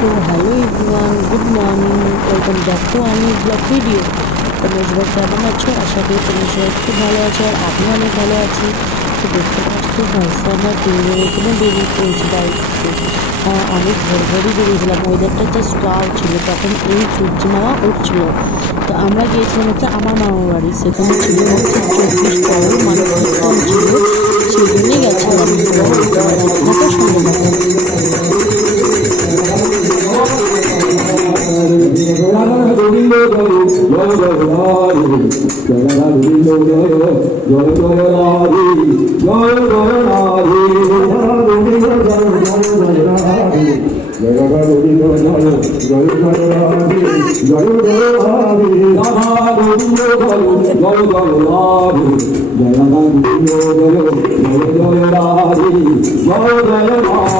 তো hello everyone, good morning, welcome back to আমি blog video. তোমরা সবাই কেমন আছো? আশা করি তোমরা সবাই খুব ভালো আছো আর আমি অনেক ভালো আছি। তো দেখতে পাচ্ছি ভাইসা আমরা তিনজনের জন্য বেরিয়ে পড়েছি বাইক থেকে। আমি ভোর ভোরই বেরিয়েছিলাম, ওয়েদারটা জাস্ট ওয়াও ছিল, তখন এই সূর্য মামা উঠছিল। তো আমরা গিয়েছিলাম হচ্ছে আমার মামার বাড়ি, সেখানে ছিল হচ্ছে 24 মানে কীর্তন ছিল, সেই জন্যই গেছিলাম। তোমরা দেখতে থাকো, সঙ্গে থাকো। গোবিন্দ জয় জয় রাধে জয় রাধে গোবিন্দ জয় জয় জয় রাধে জয় জয় রাধে গোবিন্দ জয় জয় জয় রাধে জয় রাধা গোবিন্দ জয় জয় জয় রাধে জয় জয় রাধে রাধা গোবিন্দ জয় জয় জয় রাধে জয় রাধা গোবিন্দ জয় জয় জয় রাধে জয় জয়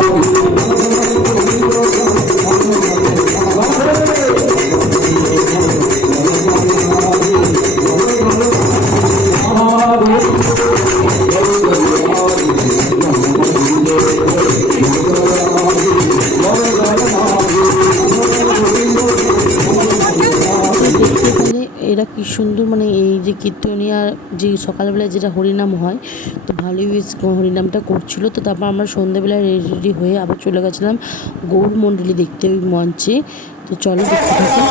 এরা কি সুন্দর, মানে এই যে কীর্তনিয়া যে সকালবেলায় যেটা হরিনাম হয়, তো ভালোই হরিনামটা করছিল। তো তারপর আমরা সন্ধ্যেবেলায় রেডি হয়ে আবার চলে গেছিলাম গৌর মণ্ডলী দেখতে ওই মঞ্চে। তো চলো দেখতে থাকি।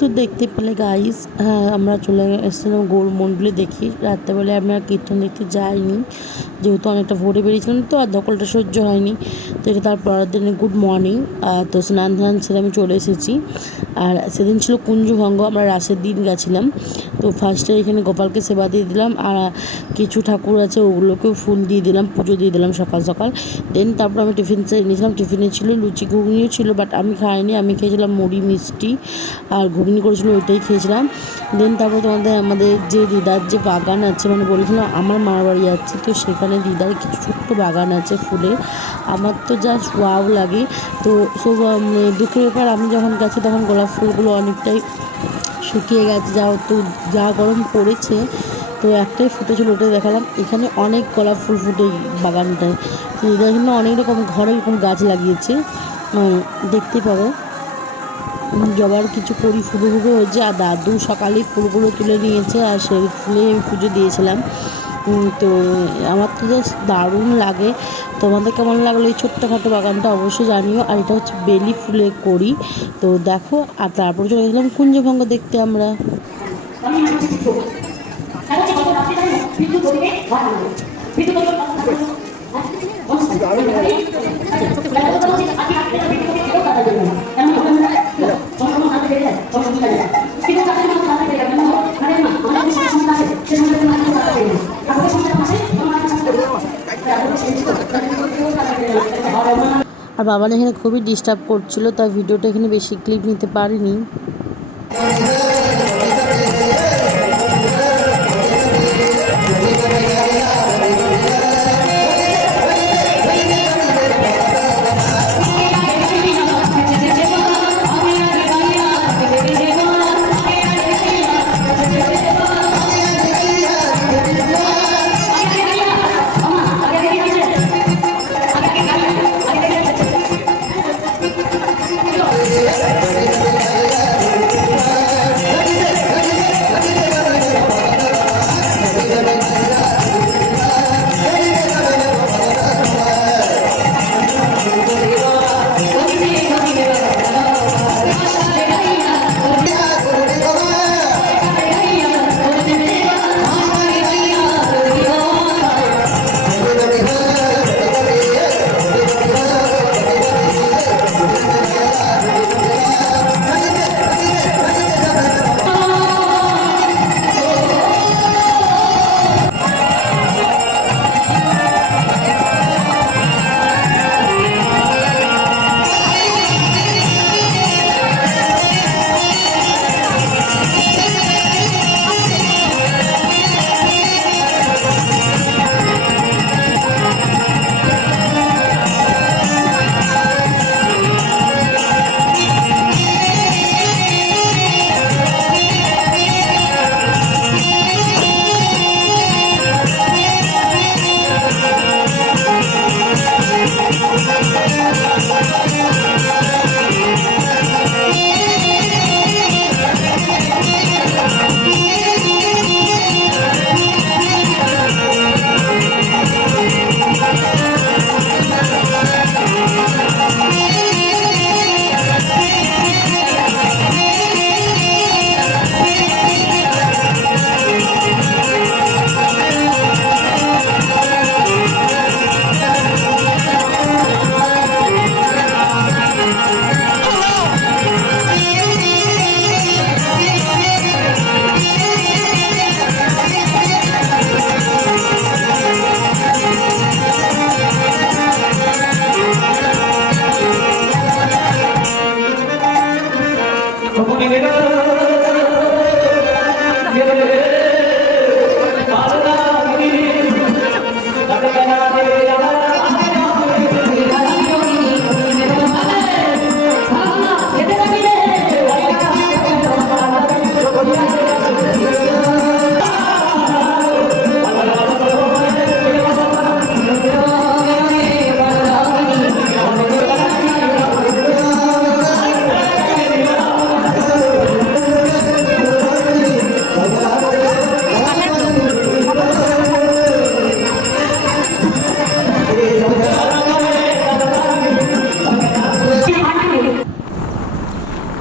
তো দেখতে পেলে গাইস, হ্যাঁ আমরা চলে এসেছিলাম গৌর মণ্ডলী দেখি। রাত্রেবেলায় আমরা কীর্তন দেখতে যাইনি, যেহেতু অনেকটা ভোরে বেরিয়েছিলাম, তো আর ধকলটা সহ্য হয়নি। তো এটা তার পরের দিনে গুড মর্নিং। তো স্নান ধান সেরে আমি চলে এসেছি। আর সেদিন ছিল কুঞ্জভঙ্গ, আমরা রাসের দিন গেছিলাম। তো ফার্স্টে এখানে গোপালকে সেবা দিয়ে দিলাম, আর কিছু ঠাকুর আছে ওগুলোকেও ফুল দিয়ে দিলাম, পুজো দিয়ে দিলাম সকাল সকাল। দেন তারপর আমি টিফিন সেরে নিয়েছিলাম। টিফিনে ছিল লুচি ঘুগনিও ছিল, বাট আমি খাইনি, আমি খেয়েছিলাম মুড়ি মিষ্টি আর ঘুগনি করেছিল, ওইটাই খেয়েছিলাম। দেন তারপর আমাদের যে দিদার যে বাগান আছে, মানে বলেছিলাম আমার মামার বাড়ি যাচ্ছে, তো সেখানে দিদার কিছু ছোট্ট বাগান আছে ফুলের। আমার তো জাস্ট ওয়াও লাগে। তো সব দুঃখের ব্যাপার, আমি যখন গেছি তখন গোলাপ ফুলগুলো অনেকটাই শুকিয়ে গেছে, যা গরম পড়েছে, তো একটাই ফুটেছিল, ওটাই দেখালাম। এখানে অনেক গোলাপ ফুল ফুটে বাগানটায়। তো এখানে অনেক রকম ঘরে এরকম গাছ লাগিয়েছে, দেখতে পাবে। জবার কিছু করি ফুটো হয়েছে, আর দাদু সকালেই ফুলগুলো তুলে নিয়েছে, আর সেই ফুলে আমি পুজো দিয়েছিলাম। তো আমার তো জাস্ট দারুণ লাগে। তোমাদের কেমন লাগলো এই ছোট্টখাটো বাগানটা অবশ্যই জানিও। আর এটা হচ্ছে বেলি ফুলের করি, তো দেখো। আর তারপর চলে গেছিলাম কুঞ্জভঙ্গ দেখতে আমরা। আর বাবান এখানে খুবই ডিস্টার্ব করছিল, তাই ভিডিওটা এখানে বেশি ক্লিপ নিতে পারিনি।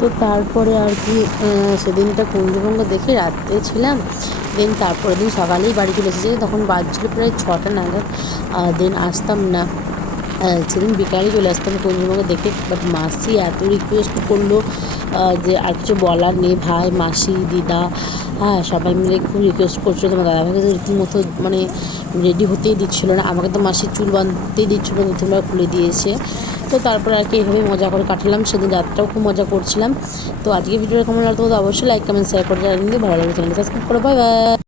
তো তারপরে আর কি সেদিনটা কুঞ্জভঙ্গ দেখে রাত্রে ছিলাম। দেন তারপরের দিন সকালেই বাড়ি চলে এসেছি, তখন বাজছিল প্রায় 6টা নাগাদ। দেন আসতাম না, সেদিন বিকালে চলে আসতাম কুঞ্জভঙ্গ দেখে। বাট মাসি এত রিকোয়েস্ট করলো যে আর কিছু বলার নেই, ভাই মাসি দিদা হ্যাঁ সবাই মিলে খুব রিকোয়েস্ট করছিলো। তোমার দাদাভাইকে তো রীতিমতো মানে রেডি হতেই দিচ্ছিলো না, আমাকে তো মাসির চুল বাঁধতেই দিচ্ছিলো, নতুনবার খুলে দিয়েছে। তো তারপরে আর কি এইভাবে মজা করে কাটালাম, সেদিন রাতটাও খুব মজা করছিলাম। তো আজকে ভিডিওটা কেমন লাগতো অবশ্যই লাইক কমেন্ট শেয়ার করে জানিয়ে ভালো লাগবে, চ্যানেলটা সাবস্ক্রাইব করো। Bye bye.